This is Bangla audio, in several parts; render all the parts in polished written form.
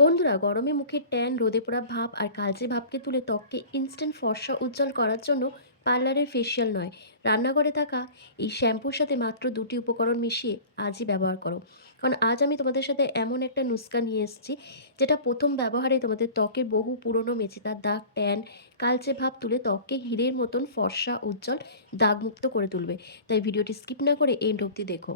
বন্ধুরা, গরমে মুখের ট্যান, রোদে পোড়া ভাব আর কালচে ভাবকে তুলে ত্বককে ইনস্ট্যান্ট ফর্সা উজ্জ্বল করার জন্য পার্লারের ফেসিয়াল নয়, রান্নাঘরে থাকা এই শ্যাম্পুর সাথে মাত্র দুটি উপকরণ মিশিয়ে আজই ব্যবহার করো। কারণ আজ আমি তোমাদের সাথে এমন একটা নুস্কা নিয়ে এসেছি, যেটা প্রথম ব্যবহারে তোমাদের ত্বকের বহু পুরনো মেচেদার দাগ, ট্যান, কালচে ভাব তুলে ত্বককে হীরের মতন ফর্সা উজ্জ্বল দাগমুক্ত করে তুলবে। তাই ভিডিওটি স্কিপ না করে এন্ড অবধি দেখো।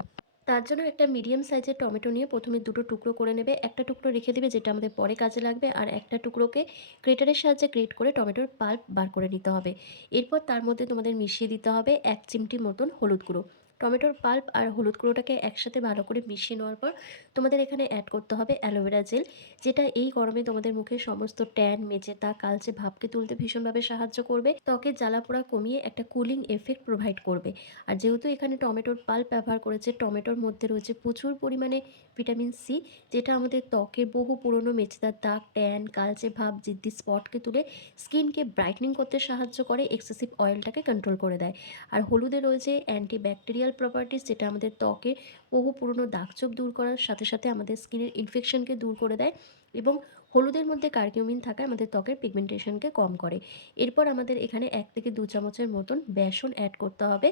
তার জন্য একটা মিডিয়াম সাইজের টমেটো নিয়ে প্রথমে দুটো টুকরো করে নেবে। একটা টুকরো রেখে দিবে, যেটা আমাদের পরে কাজে লাগবে। আর একটা টুকরোকে গ্রেটারের সাহায্যে গ্রেট করে টমেটোর পাল্প বার করে নিতে হবে। এরপর তার মধ্যে তোমাদের মিশিয়ে দিতে হবে 1 চিমটি মতন হলুদ গুঁড়ো। টমেটোর পাল্প আর হলুদ গুঁড়োটাকে একসাথে ভালো করে মিশিয়ে নেওয়ার পর তোমাদের এখানে অ্যাড করতে হবে অ্যালোভেরা জেল, যেটা এই গরমে তোমাদের মুখে সমস্ত ট্যান, মেচেতা, কালচে ভাবকে তুলতে ভীষণভাবে সাহায্য করবে। ত্বকের জ্বালাপোড়া কমিয়ে একটা কুলিং এফেক্ট প্রোভাইড করবে। আর যেহেতু এখানে টমেটোর পাল্প ব্যবহার করেছে, টমেটোর মধ্যে রয়েছে প্রচুর পরিমাণে ভিটামিন সি, যেটা আমাদের ত্বকের বহু পুরনো মেচেদার দাগ, ট্যান, কালচে ভাব, জিদ্দি স্পটকে তুলে স্কিনকে ব্রাইটনিং করতে সাহায্য করে, এক্সেসিভ অয়েলটাকে কন্ট্রোল করে দেয়। আর হলুদে রয়েছে অ্যান্টিব্যাকটেরিয়াল প্রপার্টিস, যেটা আমাদের ত্বকের বহু পুরনো দাগছোপ দূর করার সাথে সাথে আমাদের স্কিনের ইনফেকশনকে দূর করে দেয়। এবং হলুদের মধ্যে কার্কিউমিন থাকায় আমাদের ত্বকের পিগমেন্টেশনকে কম করে। এরপর আমাদের এখানে 1 থেকে 2 চামচের মতন বেসন অ্যাড করতে হবে।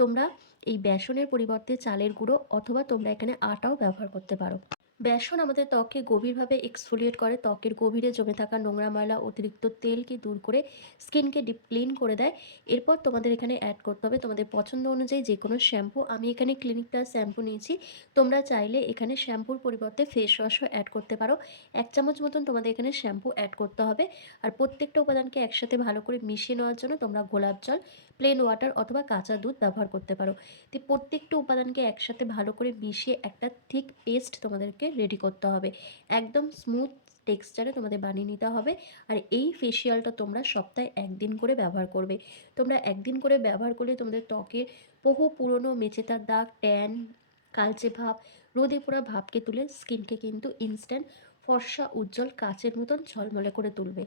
তোমরা এই বেসনের পরিবর্তে চালের গুঁড়ো অথবা তোমরা এখানে আটাও ব্যবহার করতে পারো। বেসন আমাদের ত্বককে গভীরভাবে এক্সফোলিয়েট করে, ত্বকের গভীরে জমে থাকা নোংরা, ময়লা, অতিরিক্ত তেলকে দূর করে স্কিনকে ডিপ ক্লিন করে দেয়। এরপর তোমাদের এখানে অ্যাড করতে হবে তোমাদের পছন্দ অনুযায়ী যে কোনো শ্যাম্পু। আমি এখানে ক্লিনিক প্লাস শ্যাম্পু নিয়েছি। তোমরা চাইলে এখানে শ্যাম্পুর পরিবর্তে ফেস ওয়াশও অ্যাড করতে পারো। 1 চামচ মতন তোমাদের এখানে শ্যাম্পু অ্যাড করতে হবে। আর প্রত্যেকটা উপাদানকে একসাথে ভালো করে মিশিয়ে নেওয়ার জন্য তোমরা গোলাপ জল, প্লেন ওয়াটার অথবা কাঁচা দুধ ব্যবহার করতে পারো। তো প্রত্যেকটা উপাদানকে একসাথে ভালো করে মিশিয়ে একটা থিক পেস্ট তোমাদেরকে রেডি করতে হবে। একদম স্মুথ টেক্সচারে তোমাদের বানিয়ে নিতে হবে। আর এই ফেসিয়ালটা তোমরা সপ্তাহে 1 দিন করে ব্যবহার করবে। তোমরা 1 দিন করে ব্যবহার করলে তোমাদের ত্বকের বহু পুরনো মেচেদার দাগ, ট্যান, কালচে ভাব, রোদে পোড়া ভাবকে তুলে স্কিনকে কিন্তু ইনস্ট্যান্ট ফর্সা, উজ্জ্বল কাচের মতন ঝলমলে করে তুলবে।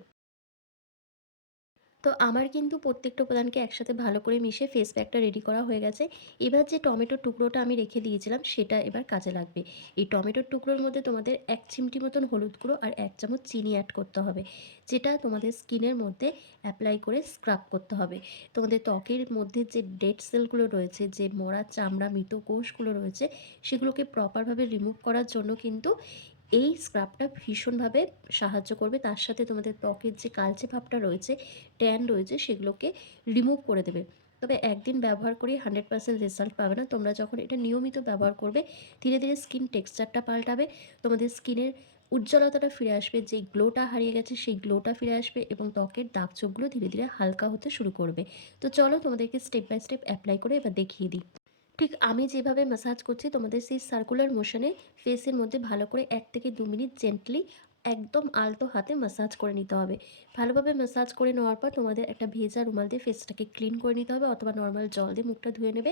তো আমার কিন্তু প্রত্যেকটা উপাদানকে একসাথে ভালো করে মিশিয়ে ফেস প্যাকটা রেডি করা হয়ে গেছে। এবার যে টমেটোর টুকরোটা আমি রেখে দিয়েছিলাম, সেটা এবার কাজে লাগবে। এই টমেটোর টুকরোর মধ্যে তোমাদের 1 চিমটি মতন হলুদ গুঁড়ো আর 1 চামচ চিনি অ্যাড করতে হবে, যেটা তোমাদের স্কিনের মধ্যে অ্যাপ্লাই করে স্ক্রাব করতে হবে। তোমাদের ত্বকের মধ্যে যে ডেড সেলগুলো রয়েছে, যে মরা চামড়া, মৃত কোষগুলো রয়েছে, সেগুলোকে প্রপারভাবে রিমুভ করার জন্য কিন্তু এই স্ক্রাবটা ভীষণভাবে সাহায্য করবে। তার সাথে তোমাদের ত্বকের যে কালচে ভাবটা রয়েছে, ট্যান রয়েছে, সেগুলোকে রিমুভ করে দেবে। তবে একদিন ব্যবহার করেই 100% রেজাল্ট পাবে না। তোমরা যখন এটা নিয়মিত ব্যবহার করবে, ধীরে ধীরে স্কিন টেক্সচারটা পাল্টাবে। তোমাদের স্কিনের উজ্জ্বলতাটা ফিরে আসবে, যেই গ্লোটা হারিয়ে গেছে সেই গ্লোটা ফিরে আসবে এবং ত্বকের দাগ-ছোপগুলো ধীরে ধীরে হালকা হতে শুরু করবে। তো চলো তোমাদেরকে স্টেপ বাই স্টেপ অ্যাপ্লাই করে এবার দেখিয়ে দিই। ঠিক আমি যেভাবে ম্যাসাজ করছি, তোমাদের সেই সার্কুলার মোশনে ফেসের মধ্যে ভালো করে 1 থেকে 2 মিনিট জেন্টলি একদম আলতো হাতে ম্যাসাজ করে নিতে হবে। ভালোভাবে ম্যাসাজ করে নেওয়ার পর তোমাদের একটা ভেজা রুমাল দিয়ে ফেসটাকে ক্লিন করে নিতে হবে, অথবা নর্মাল জল দিয়ে মুখটা ধুয়ে নেবে।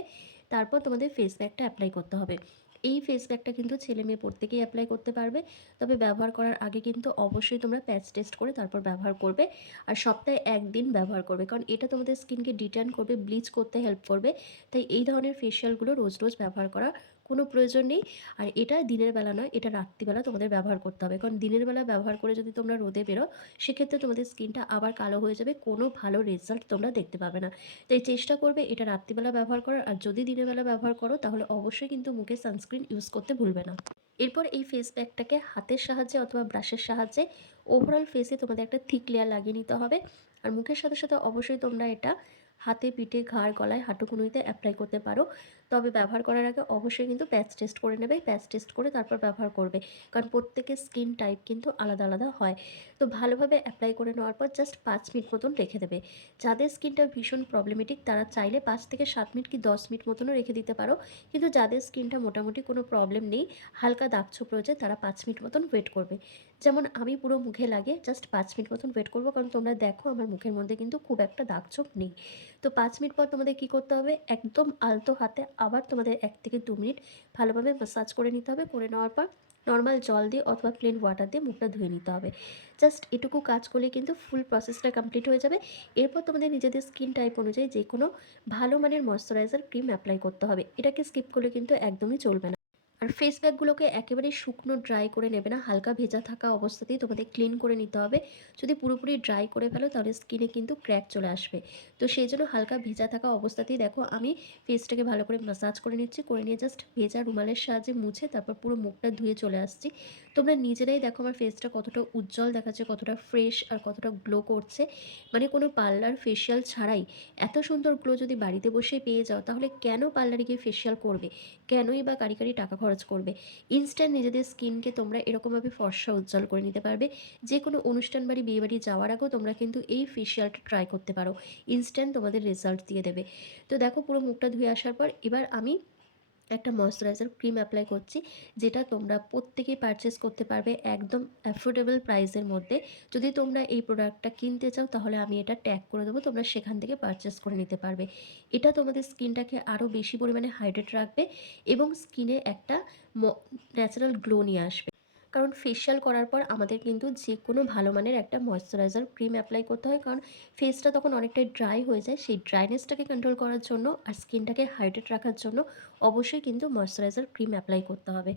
তারপর তোমাদের ফেস প্যাকটা অ্যাপ্লাই করতে হবে। এই ফেস প্যাকটা কিন্তু ছেলে মেয়ে প্রত্যেকেই অ্যাপ্লাই করতে পারবে। তবে ব্যবহার করার আগে কিন্তু অবশ্যই তোমরা প্যাচ টেস্ট করে তারপর ব্যবহার করবে। আর সপ্তাহে 1 দিন ব্যবহার করবে, কারণ এটা তোমাদের স্কিনকে ডিট্যান করবে, ব্লিচ করতে হেল্প করবে। তাই এই ধরনের ফেসিয়ালগুলো রোজ রোজ ব্যবহার করার কোনো প্রয়োজন নেই। আর এটা দিনের বেলা নয়, এটা রাত্রিবেলা তোমাদের ব্যবহার করতে হবে। কারণ দিনের বেলা ব্যবহার করে যদি তোমরা রোদে বেরো, সেক্ষেত্রে তোমাদের স্কিনটা আবার কালো হয়ে যাবে, কোনো ভালো রেজাল্ট তোমরা দেখতে পাবে না। তাই চেষ্টা করবে এটা রাত্রিবেলা ব্যবহার করার। আর যদি দিনের বেলা ব্যবহার করো, তাহলে অবশ্যই কিন্তু মুখে সানস্ক্রিন ইউজ করতে ভুলবে না। এরপর এই ফেস প্যাকটাকে হাতের সাহায্যে অথবা ব্রাশের সাহায্যে ওভারঅল ফেসে তোমাদের একটা থিক লেয়ার লাগিয়ে নিতে হবে। আর মুখের সাথে সাথে অবশ্যই তোমরা এটা হাতে, পিঠে, ঘাড়, গলায়, হাঁটুকুনিতে অ্যাপ্লাই করতে পারো। তবে ব্যবহার করার আগে অবশ্যই কিন্তু প্যাচ টেস্ট করে নেবে। প্যাচ টেস্ট করে তারপর ব্যবহার করবে। কারণ প্রত্যেকের স্কিন টাইপ কিন্তু আলাদা আলাদা হয়। তো ভালোভাবে অ্যাপ্লাই করে নেওয়ার পর জাস্ট 5 মিনিট মতন রেখে দেবে। যাদের স্কিনটা ভীষণ প্রবলেমেটিক, তারা চাইলে 5 থেকে 7 মিনিট কি 10 মিনিট মতনও রেখে দিতে পারো। কিন্তু যাদের স্কিনটা মোটামুটি কোনো প্রবলেম নেই, হালকা দাগ-ছোপ রয়েছে, তারা 5 মিনিট মতন ওয়েট করবে। যেমন আমি পুরো মুখে লাগিয়ে জাস্ট 5 মিনিট মতন ওয়েট করব, কারণ তোমরা দেখো আমার মুখের মধ্যে কিন্তু খুব একটা দাগ-ছোপ নেই। তো 5 মিনিট পর তোমাদের কী করতে হবে, একদম আলতো হাতে আবার তোমাদের 1 থেকে 2 মিনিট ভালোভাবে ম্যাসাজ করে নিতে হবে। করে নেওয়ার পর নর্মাল জল দিয়ে অথবা প্লেন ওয়াটার দিয়ে মুখটা ধুয়ে নিতে হবে। জাস্ট এটুকু কাজ করলে কিন্তু ফুল প্রসেসটা কমপ্লিট হয়ে যাবে। এরপর তোমাদের নিজেদের স্কিন টাইপ অনুযায়ী যে কোনো ভালো মানের ময়েশ্চারাইজার ক্রিম অ্যাপ্লাই করতে হবে। এটাকে স্কিপ করলে কিন্তু একদমই চলবে না। আর ফেস প্যাকগুলোকে একেবারেই শুকনো ড্রাই করে নেবে না, হালকা ভেজা থাকা অবস্থাতেই তোমাদের ক্লিন করে নিতে হবে। যদি পুরোপুরি ড্রাই করে ফেলো তাহলে স্কিনে কিন্তু ক্র্যাক চলে আসবে। তো সেই জন্য হালকা ভেজা থাকা অবস্থাতেই দেখো আমি ফেসটাকে ভালো করে ম্যাসাজ করে নিচ্ছি, করে নিয়ে জাস্ট ভেজা রুমালের সাহায্যে মুছে তারপর পুরো মুখটা ধুয়ে চলে আসছি। তোমরা নিজেরাই দেখো আমার ফেসটা কতটা উজ্জ্বল দেখাচ্ছে, কতটা ফ্রেশ আর কতটা গ্লো করছে। মানে কোনো পার্লার ফেসিয়াল ছাড়াই এত সুন্দর গ্লো যদি বাড়িতে বসেই পেয়ে যাও, তাহলে কেন পার্লারে গিয়ে ফেসিয়াল করবে? কেনই বা কারি কারি টাকা খরচ করবে? ইনস্ট্যান্ট নিজেদের স্কিনকে তোমরা এরকমভাবে ফর্সা উজ্জ্বল করে নিতে পারবে। যে কোনো অনুষ্ঠান বাড়ি, বিয়ে বাড়ি যাওয়ার আগেও তোমরা কিন্তু এই ফেসিয়ালটা ট্রাই করতে পারো। ইনস্ট্যান্ট তোমাদের রেজাল্ট দিয়ে দেবে। তো দেখো পুরো মুখটা ধুয়ে আসার পর এবার আমি একটা ময়েশ্চারাইজার ক্রিম অ্যাপ্লাই করছি, যেটা তোমরা প্রত্যেকেই পারচেস করতে পারবে একদম অ্যাফোর্ডেবল প্রাইসের মধ্যে। যদি তোমরা এই প্রোডাক্টটা কিনতে চাও তাহলে আমি এটা ট্যাগ করে দেবো, তোমরা সেখান থেকে পারচেস করে নিতে পারবে। এটা তোমাদের স্কিনটাকে আরও বেশি পরিমাণে হাইড্রেট রাখবে এবং স্কিনে একটা ন্যাচারাল গ্লো নিয়ে আসবে। কারণ ফেসিয়াল করার পর আমাদের কিন্তু যে কোনো ভালো মানের একটা ময়েশ্চারাইজার ক্রিম অ্যাপ্লাই করতে হয়, কারণ ফেসটা তখন অনেকটাই ড্রাই হয়ে যায়। সেই ড্রাইনেসটাকে কন্ট্রোল করার জন্য আর স্কিনটাকে হাইড্রেট রাখার জন্য অবশ্যই কিন্তু ময়েশ্চারাইজার ক্রিম অ্যাপ্লাই করতে হবে।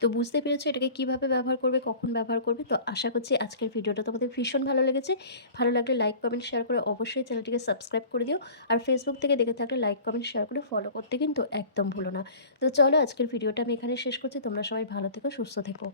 তো বুঝতে পেরেছো এটাকে কীভাবে ব্যবহার করবে, কখন ব্যবহার করবে। তো আশা করছি আজকের ভিডিওটা তোমাদের ভীষণ ভালো লেগেছে। ভালো লাগলে লাইক কমেন্ট শেয়ার করে অবশ্যই চ্যানেলটিকে সাবস্ক্রাইব করে দিও। আর ফেসবুক থেকে দেখে থাকলে লাইক কমেন্ট শেয়ার করে ফলো করতে কিন্তু একদম ভুলো না। তো চলো আজকের ভিডিওটা আমি এখানে শেষ করছি। তোমরা সবাই ভালো থেকো, সুস্থ থেকো।